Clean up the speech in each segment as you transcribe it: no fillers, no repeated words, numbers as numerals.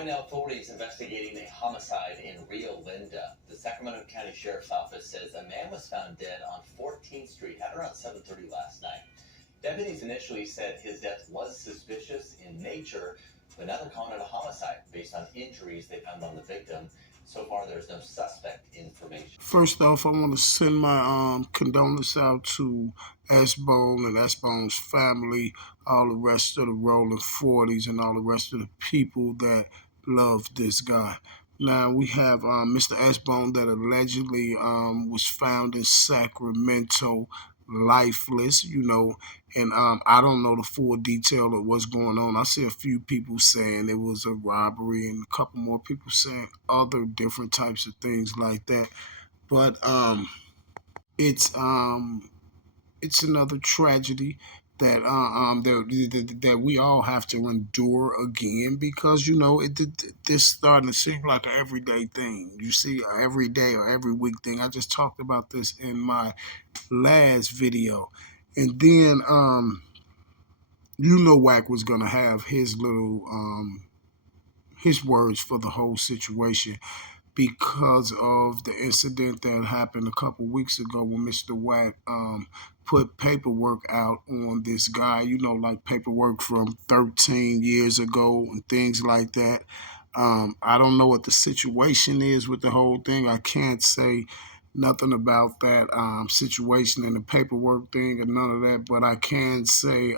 Right now, authorities investigating a homicide in Rio Linda. The Sacramento County Sheriff's Office says a man was found dead on 14th Street at around 7:30 last night. Deputies initially said his death was suspicious in nature, but now they're calling it a homicide based on injuries they found on the victim. So far, there's no suspect information. First off, I want to send my condolences out to S-Bone and S-Bone's family, all the rest of the Rolling 40s, and all the rest of the people that love this guy. Now, we have Mr. S-Bone that allegedly was found in Sacramento lifeless, and I don't know the full detail of what's going on. I see a few people saying it was a robbery and a couple more people saying other different types of things like that. But it's um, it's another tragedy that we all have to endure again because this starting to seem like an everyday thing. You see, a every day or every week thing. I just talked about this in my last video, and then Wack was gonna have his little his words for the whole situation because of the incident that happened a couple weeks ago when Mr. Watt put paperwork out on this guy, like paperwork from 13 years ago and things like that. I don't know what the situation is with the whole thing. I can't say nothing about that situation and the paperwork thing and none of that, but I can say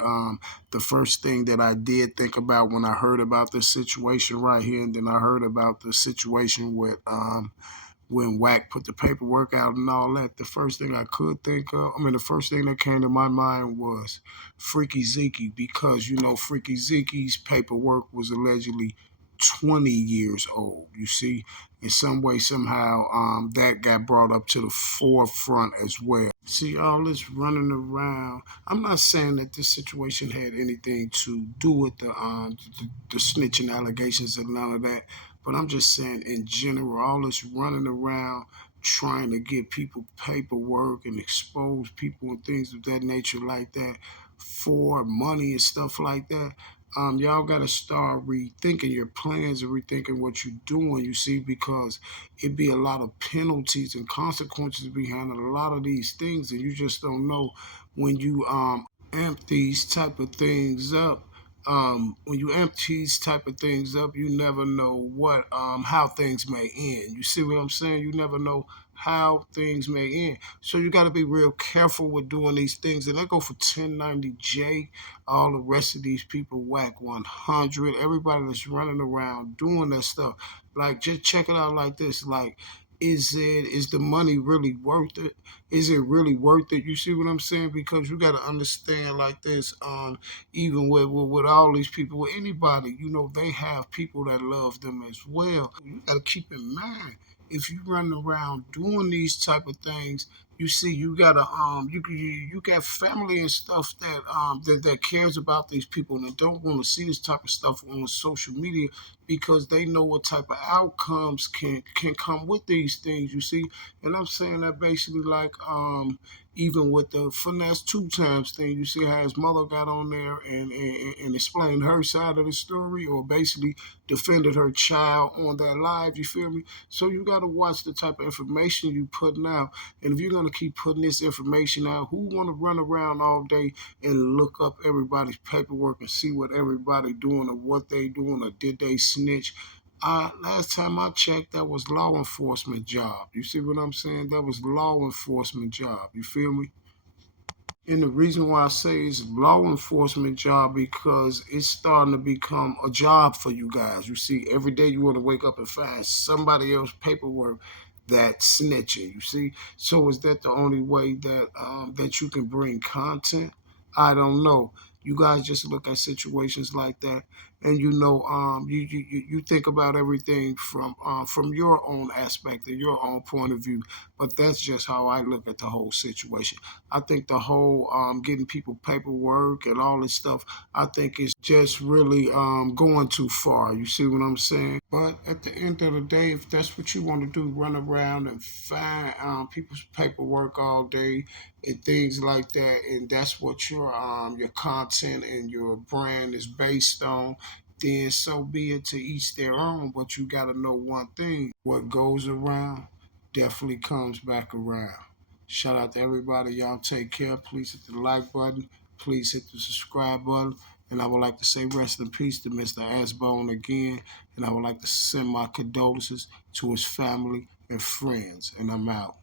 the first thing that I did think about when I heard about this situation right here, and then I heard about the situation with when Wack put the paperwork out and all that, the first thing I could think of, the first thing that came to my mind was Freaky Zeke, because Freaky Zeke's paperwork was allegedly 20 years old. You see, in some way, somehow, that got brought up to the forefront as well. See, all this running around. I'm not saying that this situation had anything to do with the snitching allegations and none of that, but I'm just saying in general, all this running around trying to get people paperwork and expose people and things of that nature like that for money and stuff like that. Y'all got to start rethinking your plans and rethinking what you're doing, you see, because it be a lot of penalties and consequences behind a lot of these things, and you just don't know when you amp these type of things up. When you amp these type of things up, you never know what how things may end. You see what I'm saying? You never know how things may end. So you got to be real careful with doing these things. And I go for 1090J, all the rest of these people, Whack 100, everybody that's running around doing that stuff. Like, just check it out like this. Like, is the money really worth it? Is it really worth it? You see what I'm saying? Because you got to understand like this. Even with all these people, with anybody, they have people that love them as well. You got to keep in mind, if you run around doing these type of things, you see, you gotta you got family and stuff that cares about these people and don't want to see this type of stuff on social media because they know what type of outcomes can come with these things. You see, and I'm saying that basically like even with the finesse two times thing, you see how his mother got on there and explained her side of the story, or basically defended her child on that live. You feel me? So you got to watch the type of information you putting out. And if you're going to keep putting this information out, who want to run around all day and look up everybody's paperwork and see what everybody doing or what they doing or did they snitch? Last time I checked, that was law enforcement job. You see what I'm saying? That was law enforcement job. You feel me? And the reason why I say it's law enforcement job because it's starting to become a job for you guys. You see, every day you want to wake up and find somebody else's paperwork that's snitching. You see, so is that the only way that you can bring content? I don't know. You guys just look at situations like that, and you think about everything from your own aspect and your own point of view. But that's just how I look at the whole situation. I think the whole getting people paperwork and all this stuff, I think is just really going too far. You see what I'm saying? But at the end of the day, if that's what you want to do, run around and find people's paperwork all day and things like that, and that's what your content and your brand is based on, then so be it, to each their own. But you got to know one thing: what goes around definitely comes back around. Shout out to everybody. Y'all take care. Please hit the like button. Please hit the subscribe button. And I would like to say rest in peace to Mr. Asbone again. And I would like to send my condolences to his family and friends. And I'm out.